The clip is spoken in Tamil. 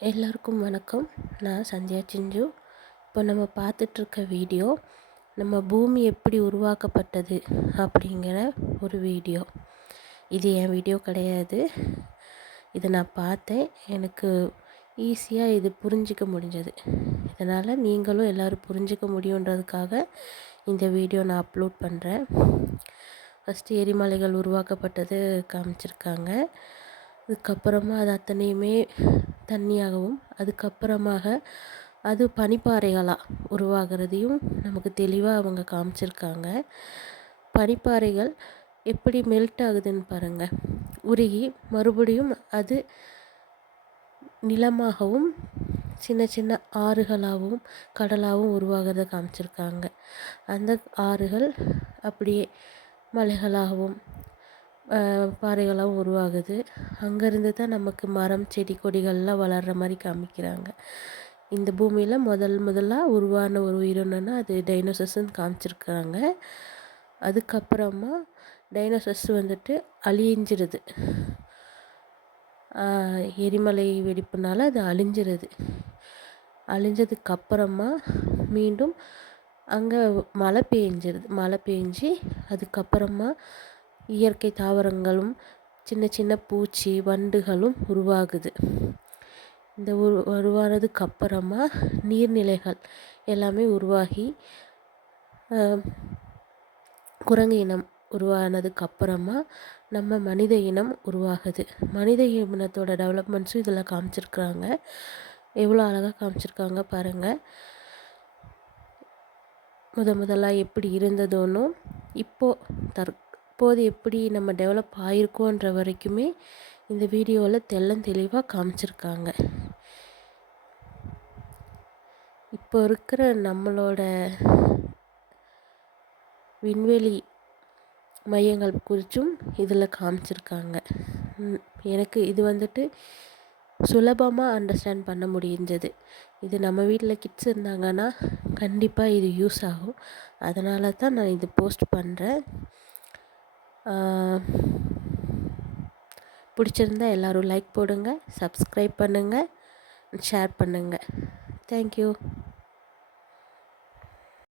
எல்லாருக்கும் வணக்கம். நான் சந்தியா சிஞ்சு இப்போ நம்ம பார்த்துட்ருக்க வீடியோ நம்ம பூமி எப்படி உருவாக்கப்பட்டது அப்படிங்கிற ஒரு வீடியோ. இது என் வீடியோ கிடையாது. இதை நான் பார்த்தேன். எனக்கு ஈஸியாக இது புரிஞ்சிக்க முடிஞ்சது. இதனால் நீங்களும் எல்லோரும் புரிஞ்சிக்க முடியுன்றதுக்காக இந்த வீடியோ நான் அப்லோட் பண்ணுறேன் ஃபஸ்ட்டு எரிமலைகள் உருவாக்கப்பட்டது காமிச்சிருக்காங்க. அதுக்கப்புறமா அது அத்தனையுமே தண்ணியாகவும் அதுக்கப்புறமாக அது பனிப்பாறைகளாக உருவாகிறதையும் நமக்கு தெளிவாக அவங்க காமிச்சிருக்காங்க. பனிப்பாறைகள் எப்படி மெல்ட் ஆகுதுன்னு பாருங்கள் உருகி மறுபடியும் அது நிலமாகவும் சின்ன சின்ன ஆறுகளாகவும் கடலாகவும் உருவாகிறத காமிச்சிருக்காங்க. அந்த ஆறுகள் அப்படியே மலைகளாகவும் பாறைகளாகவும் உருவாகுது. அங்கேருந்து தான் நமக்கு மரம் செடி கொடிகள்லாம் வளர்கிற மாதிரி காமிக்கிறாங்க. இந்த பூமியில் முதல் முதலாக உருவான ஒரு உயிரினம்னா அது டைனோசஸ்ன்னு காமிச்சிருக்காங்க. அதுக்கப்புறமா டைனோசஸ் வந்துட்டு அழிஞ்சிருது. எரிமலை வெடிப்புனால அது அழிஞ்சிருது. அழிஞ்சதுக்கப்புறமா மீண்டும் அங்கே மழை பெஞ்சிருது. மழை பெஞ்சி அதுக்கப்புறமா இயற்கை தாவரங்களும் சின்ன சின்ன பூச்சி வண்டுகளும் உருவாகுது. இந்த உரு உருவானதுக்கு அப்புறமா நீர்நிலைகள் எல்லாமே உருவாகி குரங்கு இனம் உருவானதுக்கு அப்புறமா நம்ம மனித இனம் உருவாகுது. மனித இனத்தோட டெவலப்மெண்ட்ஸும் இதில் காமிச்சிருக்கிறாங்க எவ்வளோ அழகாக காமிச்சிருக்காங்க பாருங்கள் முத முதலாக எப்படி இருந்ததோன்னு இப்போது தற் இப்போது எப்படி நம்ம டெவலப் ஆகிருக்கோன்ற வரைக்குமே இந்த வீடியோவில் தெல்லம் தெளிவாக காமிச்சிருக்காங்க. இப்போ இருக்கிற நம்மளோட விண்வெளி மையங்கள் குறித்தும் இதில் காமிச்சிருக்காங்க. எனக்கு இது வந்துட்டு சுலபமாக அண்டர்ஸ்டாண்ட் பண்ண முடிஞ்சது. இது நம்ம வீட்டில் கிட்ஸ் இருந்தாங்கன்னா கண்டிப்பாக இது யூஸ் ஆகும். அதனால தான் நான் இது போஸ்ட் பண்ணுறேன் பிடிச்சிருந்தா எல்லோரும் லைக் போடுங்க சப்ஸ்கிரைப் பண்ணுங்கள் ஷேர் பண்ணுங்கள் தேங்க்யூ